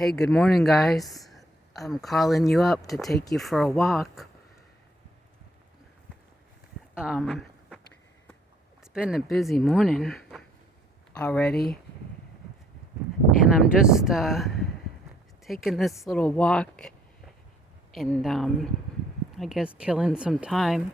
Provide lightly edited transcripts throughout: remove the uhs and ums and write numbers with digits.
Hey, good morning, guys. I'm calling you up to take you for a walk. Um, it's been a busy morning already, and I'm just taking this little walk and I guess killing some time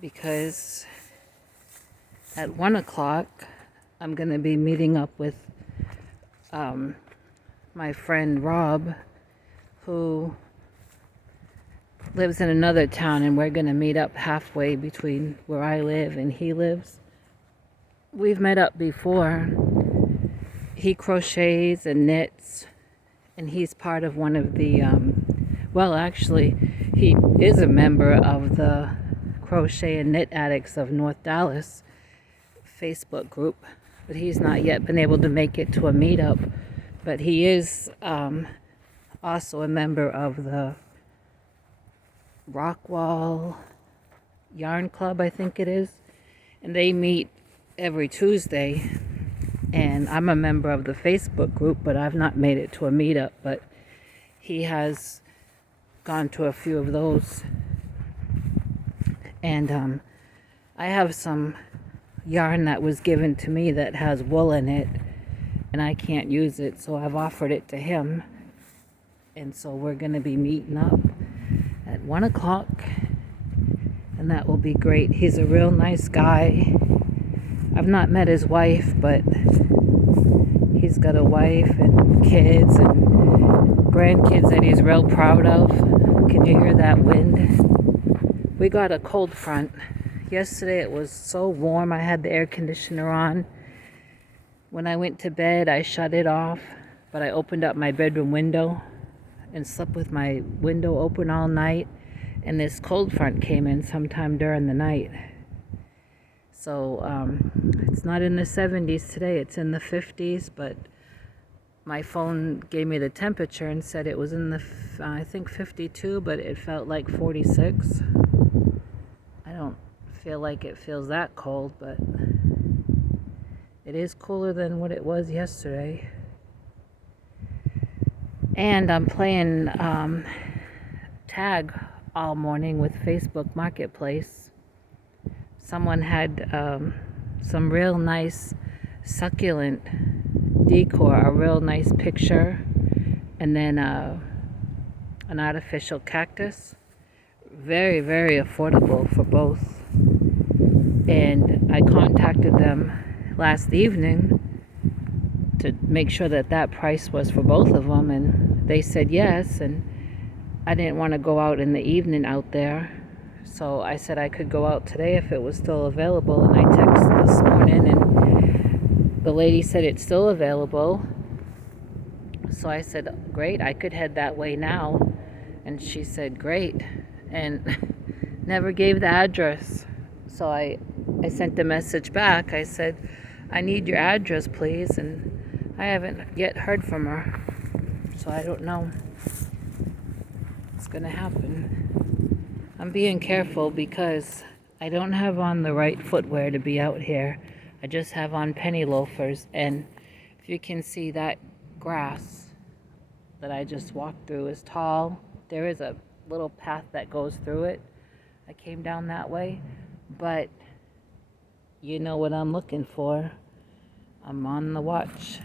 because at 1 o'clock I'm going to be meeting up with my friend Rob, who lives in another town, and we're going to meet up halfway between where I live and he lives. We've met up before. He crochets and knits, and he's part of one of the, actually, he is a member of the Crochet and Knit Addicts of North Dallas Facebook group, but he's not yet been able to make it to a meetup. But he is also a member of the Rockwall Yarn Club, I think it is, and they meet every Tuesday. And I'm a member of the Facebook group, but I've not made it to a meetup. But he has gone to a few of those, and I have some yarn that was given to me that has wool in it, and I can't use it, so I've offered it to him. And so we're going to be meeting up at 1 o'clock, and that will be great. He's a real nice guy. I've not met his wife, but he's got a wife and kids and grandkids that he's real proud of. Can you hear that wind? We got a cold front. Yesterday it was so warm, I had the air conditioner on. When I went to bed, I shut it off, but I opened up my bedroom window and slept with my window open all night, and this cold front came in sometime during the night. So it's not in the 70s today, it's in the 50s, but my phone gave me the temperature and said it was in the, I think 52, but it felt like 46. I don't feel like it feels that cold, but it is cooler than what it was yesterday. And I'm playing tag all morning with Facebook Marketplace. Someone had some real nice succulent decor, a real nice picture, and then an artificial cactus. Very, very affordable for both. And I contacted them last evening to make sure that that price was for both of them, and they said yes. And I didn't want to go out in the evening out there, so I said I could go out today if it was still available. And I texted this morning, and the lady said it's still available. So I said, great, I could head that way now. And she said, great, and never gave the address. So I sent a message back. I said, I need your address, please. And I haven't yet heard from her, so I don't know what's gonna happen. I'm being careful because I don't have on the right footwear to be out here. I just have on penny loafers, and if you can see, that grass that I just walked through is tall. There is a little path that goes through it. I came down that way, but you know what I'm looking for. I'm on the watch.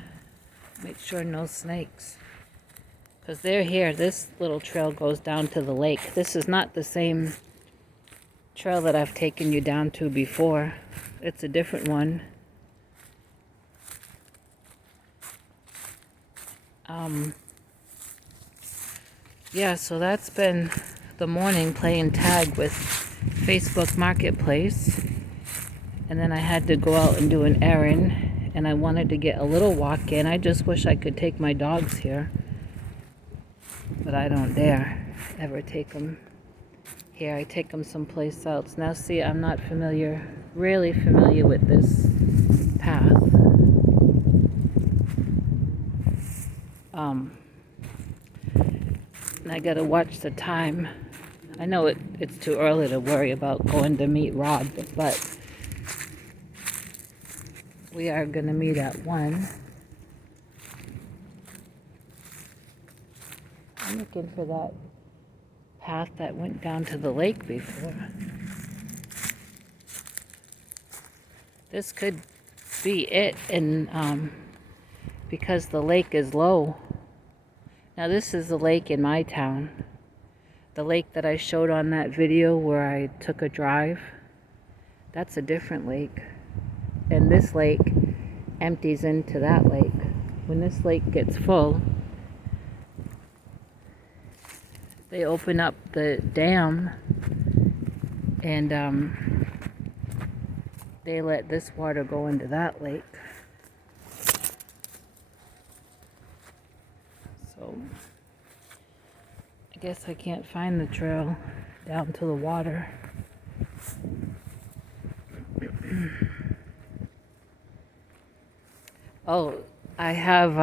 Make sure no snakes, because they're here. This little trail goes down to the lake. This is not the same trail that I've taken you down to before. It's a different one. Yeah, so that's been the morning, playing tag with Facebook Marketplace. And then I had to go out and do an errand, and I wanted to get a little walk in. I just wish I could take my dogs here, but I don't dare ever take them here. I take them someplace else. Now see, I'm not really familiar with this path. And I gotta watch the time. I know it's too early to worry about going to meet Rob, but we are gonna meet at 1. I'm looking for that path that went down to the lake before. This could be it, and because the lake is low. Now this is the lake in my town. The lake that I showed on that video where I took a drive, that's a different lake. And this lake empties into that lake. When this lake gets full, they open up the dam and they let this water go into that lake. So I guess I can't find the trail down to the water. Oh, I have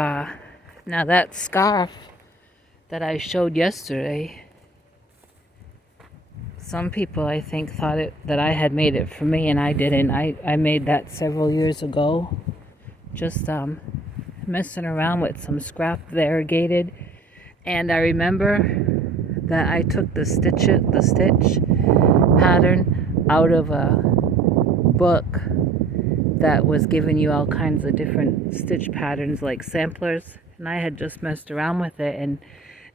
now that scarf that I showed yesterday. Some people, I think, thought that I had made it for me, and I didn't. I made that several years ago, just messing around with some scrap variegated. And I remember that I took the stitch pattern out of a book that was giving you all kinds of different stitch patterns, like samplers, and I had just messed around with it and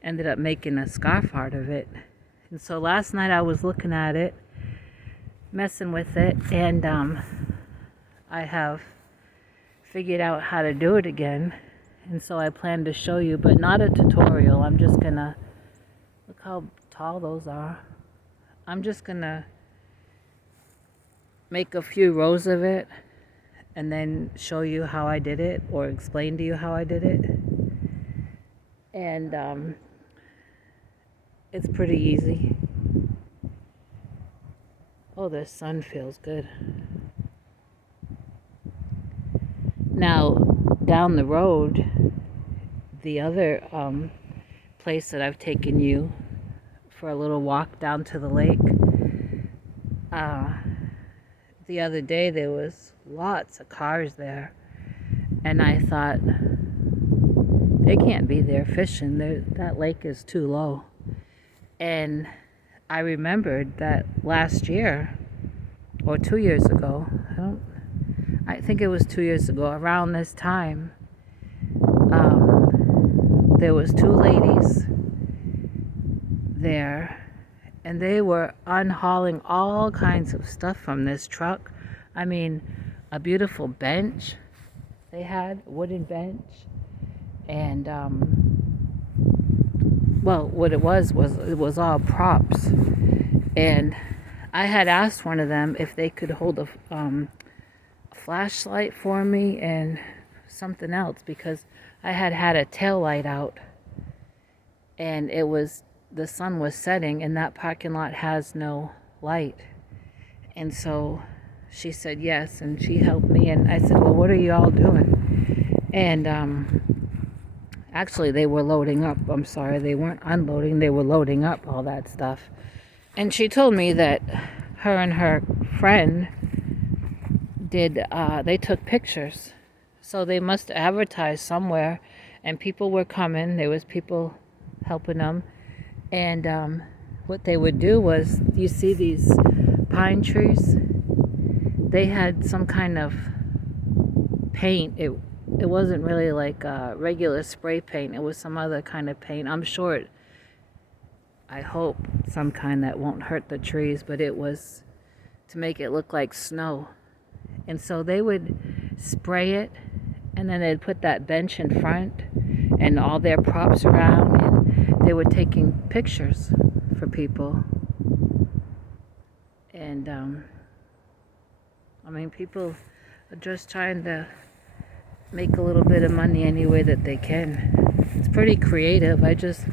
ended up making a scarf out of it. And so last night I was looking at it, messing with it, and I have figured out how to do it again. And so I plan to show you, but not a tutorial. I'm just gonna, look how tall those are. I'm just gonna make a few rows of it and then show you how I did it, or explain to you how I did it. And it's pretty easy. Oh, the sun feels good. Now, down the road, the other place that I've taken you for a little walk down to the lake, the other day there was lots of cars there, and I thought, they can't be there fishing. That lake is too low. And I remembered that last year, or 2 years ago, I think it was 2 years ago, around this time, there was two ladies there, and they were unhauling all kinds of stuff from this truck. I mean, a beautiful bench they had, a wooden bench, and well, what it was all props. And I had asked one of them if they could hold a flashlight for me and something else, because I had a tail light out, and the sun was setting, and that parking lot has no light. And so she said yes, and she helped me, and I said, well, what are you all doing? And actually, they were loading up. I'm sorry, they weren't unloading. They were loading up all that stuff. And she told me that her and her friend they took pictures. So they must advertise somewhere, and people were coming. There was people helping them. And what they would do was, you see these pine trees? They had some kind of paint. It wasn't really like regular spray paint. It was some other kind of paint. I'm sure I hope some kind that won't hurt the trees, but it was to make it look like snow. And so they would spray it, and then they'd put that bench in front and all their props around, and they were taking pictures for people. And I mean, people are just trying to make a little bit of money any way that they can. It's pretty creative. I just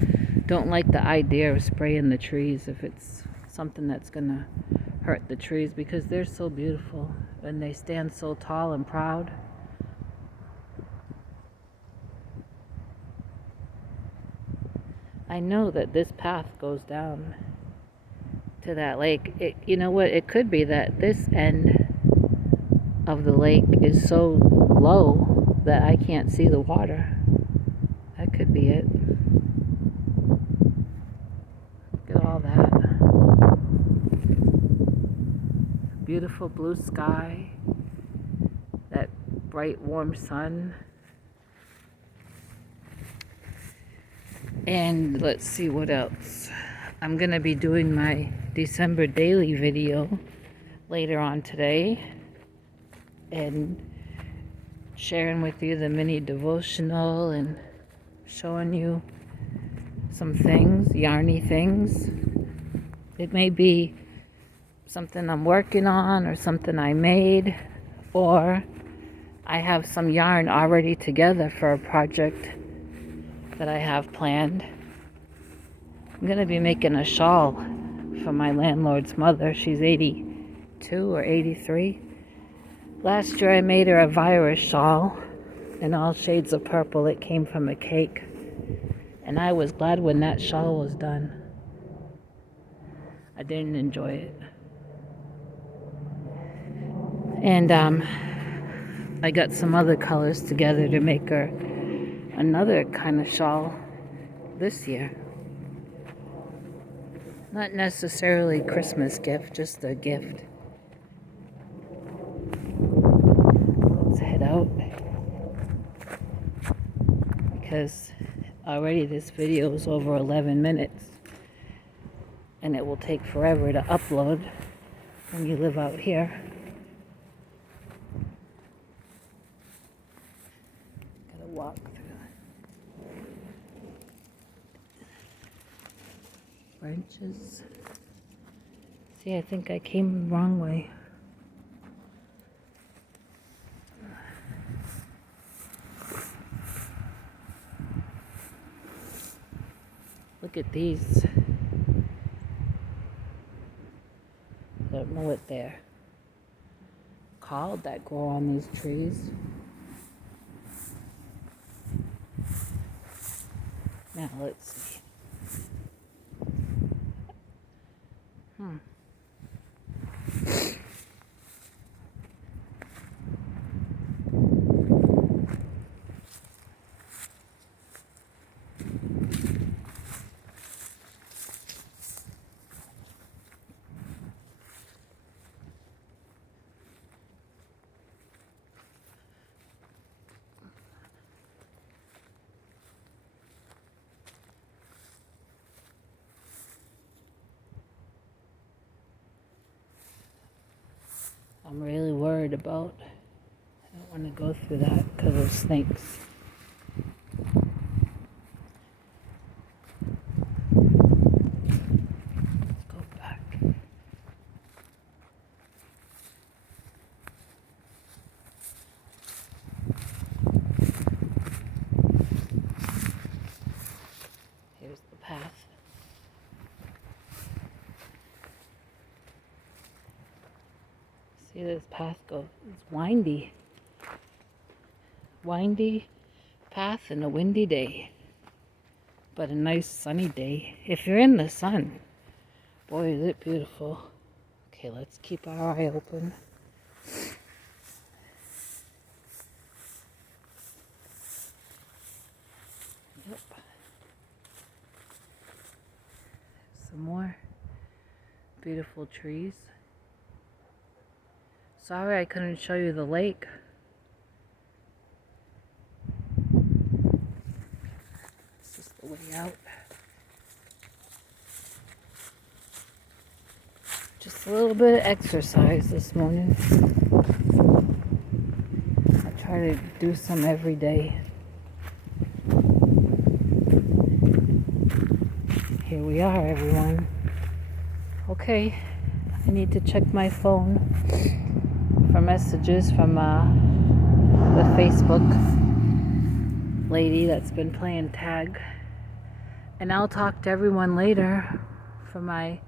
don't like the idea of spraying the trees if it's something that's gonna hurt the trees, because they're so beautiful and they stand so tall and proud. I know that this path goes down to that lake. You know what? It could be that this end of the lake is so low that I can't see the water. That could be it. beautiful blue sky, that bright warm sun. And let's see what else. I'm gonna be doing my December daily video later on today and sharing with you the mini devotional and showing you some things, yarny things. It may be something I'm working on or something I made, or I have some yarn already together for a project that I have planned. I'm gonna be making a shawl for my landlord's mother. She's 82 or 83. Last year I made her a virus shawl in all shades of purple. It came from a cake. And I was glad when that shawl was done. I didn't enjoy it. And I got some other colors together to make her another kind of shawl this year. Not necessarily Christmas gift, just a gift. Let's head out. Because already this video is over 11 minutes. And it will take forever to upload when you live out here. Gotta walk through branches. See, I think I came the wrong way. Look at these. I don't know what they're called that grow on these trees. Now let's see. I'm really worried about. I don't want to go through that because of snakes. Let's go back. Here's the path. See, this path goes, it's windy. Windy path and a windy day. But a nice sunny day. If you're in the sun, boy, is it beautiful. Okay, let's keep our eye open. Yep. Some more beautiful trees. Sorry I couldn't show you the lake. It's just the way out. Just a little bit of exercise this morning. I try to do some every day. Here we are, everyone. Okay, I need to check my phone for messages from the Facebook lady that's been playing tag. And I'll talk to everyone later for my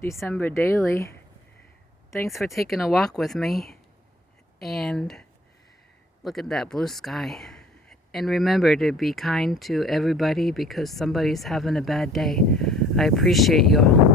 December daily. Thanks for taking a walk with me. And look at that blue sky. And remember to be kind to everybody because somebody's having a bad day. I appreciate you all.